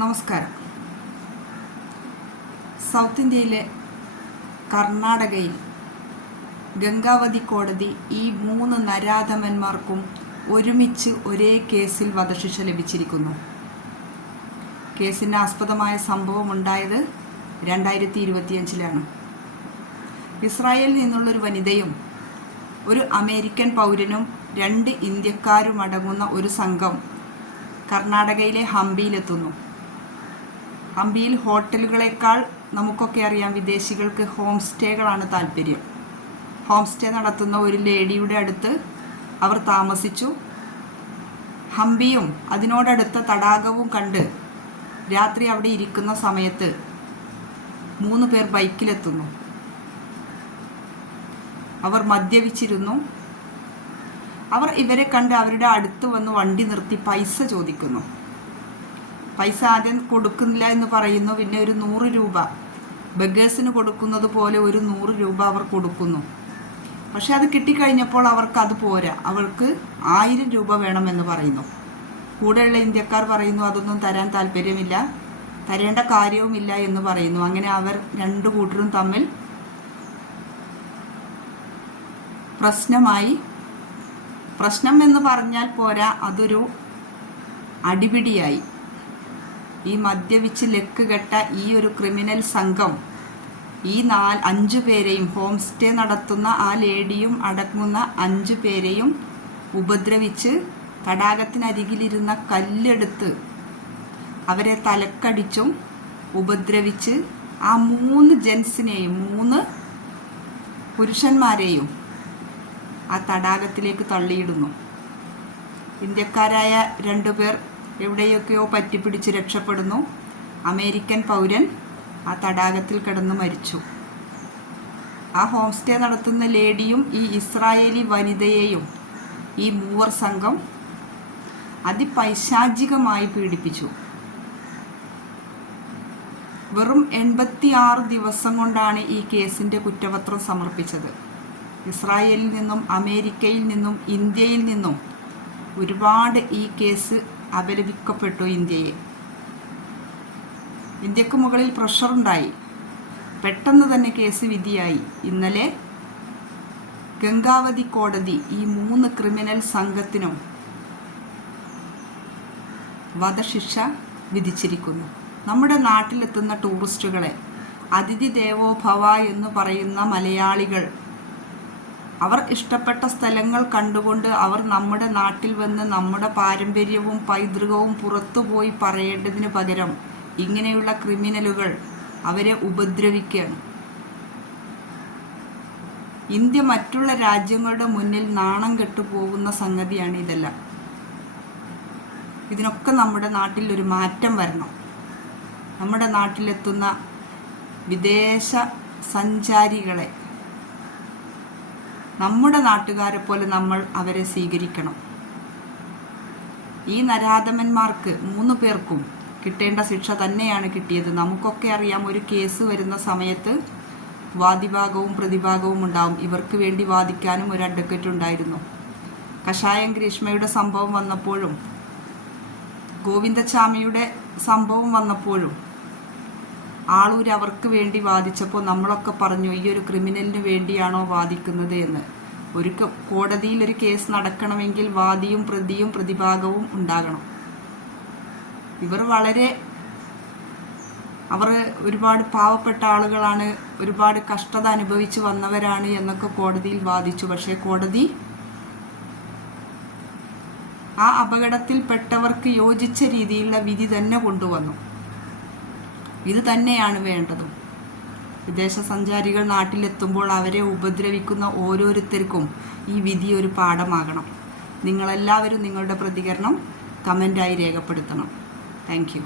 നമസ്കാരം. സൗത്ത് ഇന്ത്യയിലെ കർണാടകയിൽ ഗംഗാവതി കോടതി ഈ 3 നരാധമന്മാർക്കും ഒരുമിച്ച് ഒരേ കേസിൽ വധശിക്ഷ ലഭിച്ചിരിക്കുന്നു. കേസിന് ആസ്പദമായ സംഭവം ഉണ്ടായത് 2025-ലാണ്. ഇസ്രായേലിൽ നിന്നുള്ളൊരു വനിതയും ഒരു അമേരിക്കൻ പൗരനും 2 ഇന്ത്യക്കാരും അടങ്ങുന്ന ഒരു സംഘം കർണാടകയിലെ ഹംപിയിലെത്തുന്നു. ഹംപിയിൽ ഹോട്ടലുകളേക്കാൾ നമുക്കൊക്കെ അറിയാം, വിദേശികൾക്ക് ഹോം സ്റ്റേകളാണ് താല്പര്യം. ഹോം സ്റ്റേ നടത്തുന്ന ഒരു ലേഡിയുടെ അടുത്ത് അവർ താമസിച്ചു. ഹംപിയും അതിനോടടുത്ത തടാകവും കണ്ട് രാത്രി അവിടെ ഇരിക്കുന്ന സമയത്ത് 3 പേർ ബൈക്കിലെത്തുന്നു. അവർ മദ്യപിച്ചിരുന്നു. അവർ ഇവരെ കണ്ട് അവരുടെ അടുത്ത് വന്ന് വണ്ടി നിർത്തി പൈസ ചോദിക്കുന്നു. പൈസ ആദ്യം കൊടുക്കുന്നില്ല എന്ന് പറയുന്നു. പിന്നെ ഒരു 100 രൂപ ബഗേഴ്സിന് കൊടുക്കുന്നത് പോലെ ഒരു 100 രൂപ അവർ കൊടുക്കുന്നു. പക്ഷെ അത് കിട്ടിക്കഴിഞ്ഞപ്പോൾ അവർക്ക് അത് പോരാ, അവർക്ക് 1000 രൂപ വേണമെന്ന് പറയുന്നു. കൂടെയുള്ള ഇന്ത്യക്കാർ പറയുന്നു അതൊന്നും തരാൻ താല്പര്യമില്ല, തരേണ്ട കാര്യവുമില്ല എന്ന് പറയുന്നു. അങ്ങനെ അവർ 2 കൂട്ടരും തമ്മിൽ പ്രശ്നമായി. പ്രശ്നം എന്ന് പറഞ്ഞാൽ പോരാ, അതൊരു അടിപിടിയായി. ഈ മദ്യപിച്ച് ലെക്ക് കെട്ട ഈ ഒരു ക്രിമിനൽ സംഘം ഈ 5 പേരെയും, ഹോം സ്റ്റേ നടത്തുന്ന ആ ലേഡിയും അടങ്ങുന്ന 5 പേരെയും ഉപദ്രവിച്ച് തടാകത്തിനരികിലിരുന്ന കല്ലെടുത്ത് അവരെ തലക്കടിച്ചും ഉപദ്രവിച്ച് ആ 3 ജെൻസിനെയും 3 പുരുഷന്മാരെയും ആ തടാകത്തിലേക്ക് തള്ളിയിടുന്നു. ഇന്ത്യക്കാരായ 2 പേർ എവിടെയൊക്കെയോ പറ്റിപ്പിടിച്ച് രക്ഷപ്പെടുന്നു. അമേരിക്കൻ പൗരൻ ആ തടാകത്തിൽ കിടന്ന് മരിച്ചു. ആ ഹോം സ്റ്റേ നടത്തുന്ന ലേഡിയും ഈ ഇസ്രായേലി വനിതയെയും ഈ 3 സംഘം അതിപൈശാചികമായി പീഡിപ്പിച്ചു. വെറും 86 ദിവസം കൊണ്ടാണ് ഈ കേസിൻ്റെ കുറ്റപത്രം സമർപ്പിച്ചത്. ഇസ്രായേലിൽ നിന്നും അമേരിക്കയിൽ നിന്നും ഇന്ത്യയിൽ നിന്നും ഒരുപാട് ഈ കേസ് അപലപിക്കപ്പെട്ടു. ഇന്ത്യക്ക് മുകളിൽ പ്രഷറുണ്ടായി. പെട്ടെന്ന് തന്നെ കേസ് വിധിയായി. ഇന്നലെ ഗംഗാവതി കോടതി ഈ 3 ക്രിമിനൽ സംഘത്തിനും വധശിക്ഷ വിധിച്ചിരിക്കുന്നു. നമ്മുടെ നാട്ടിലെത്തുന്ന ടൂറിസ്റ്റുകളെ അതിഥി ദേവോ ഭവ എന്ന് പറയുന്ന മലയാളികൾ, അവർ ഇഷ്ടപ്പെട്ട സ്ഥലങ്ങൾ കണ്ടുകൊണ്ട് അവർ നമ്മുടെ നാട്ടിൽ വന്ന് നമ്മുടെ പാരമ്പര്യവും പൈതൃകവും പുറത്തുപോയി പറയേണ്ടതിന് പകരം ഇങ്ങനെയുള്ള ക്രിമിനലുകൾ അവരെ ഉപദ്രവിക്കുകയാണ്. ഇന്ത്യ മറ്റുള്ള രാജ്യങ്ങളുടെ മുന്നിൽ നാണം കെട്ടുപോകുന്ന സംഗതിയാണ് ഇതെല്ലാം. ഇതിനൊക്കെ നമ്മുടെ നാട്ടിൽ ഒരു മാറ്റം വരണം. നമ്മുടെ നാട്ടിലെത്തുന്ന വിദേശ സഞ്ചാരികളെ നമ്മുടെ നാട്ടുകാരെ പോലെ നമ്മൾ അവരെ സ്വീകരിക്കണം. ഈ നരാധമന്മാർക്ക് 3 പേർക്കും കിട്ടേണ്ട ശിക്ഷ തന്നെയാണ് കിട്ടിയത്. നമുക്കൊക്കെ അറിയാം, ഒരു കേസ് വരുന്ന സമയത്ത് വാദിഭാഗവും പ്രതിഭാഗവും ഉണ്ടാവും. ഇവർക്ക് വേണ്ടി വാദിക്കാനും ഒരു അഡ്വക്കേറ്റ് ഉണ്ടായിരുന്നു. കഷായം ഗ്രീഷ്മയുടെ സംഭവം വന്നപ്പോഴും ഗോവിന്ദച്ചാമിയുടെ സംഭവം വന്നപ്പോഴും ആളൂർ അവർക്ക് വേണ്ടി വാദിച്ചപ്പോൾ നമ്മളൊക്കെ പറഞ്ഞു, ഈ ഒരു ക്രിമിനലിന് വേണ്ടിയാണോ വാദിക്കുന്നത് എന്ന്. ഒരു കോടതിയിൽ ഒരു കേസ് നടക്കണമെങ്കിൽ വാദിയും പ്രതിയും പ്രതിഭാഗവും ഉണ്ടാകണം. അവർ ഒരുപാട് പാവപ്പെട്ട ആളുകളാണ്, ഒരുപാട് കഷ്ടത അനുഭവിച്ച് വന്നവരാണ് എന്നൊക്കെ കോടതിയിൽ വാദിച്ചു. പക്ഷേ കോടതി ആ അപകടത്തിൽപ്പെട്ടവർക്ക് യോജിച്ച രീതിയിലുള്ള വിധി തന്നെ കൊണ്ടുവന്നു. ഇത് തന്നെയാണ് വേണ്ടതും. വിദേശ സഞ്ചാരികൾ നാട്ടിലെത്തുമ്പോൾ അവരെ ഉപദ്രവിക്കുന്ന ഓരോരുത്തർക്കും ഈ വിധി ഒരു പാഠമാകണം. നിങ്ങളെല്ലാവരും നിങ്ങളുടെ പ്രതികരണം കമൻ്റായി രേഖപ്പെടുത്തണം. Thank you.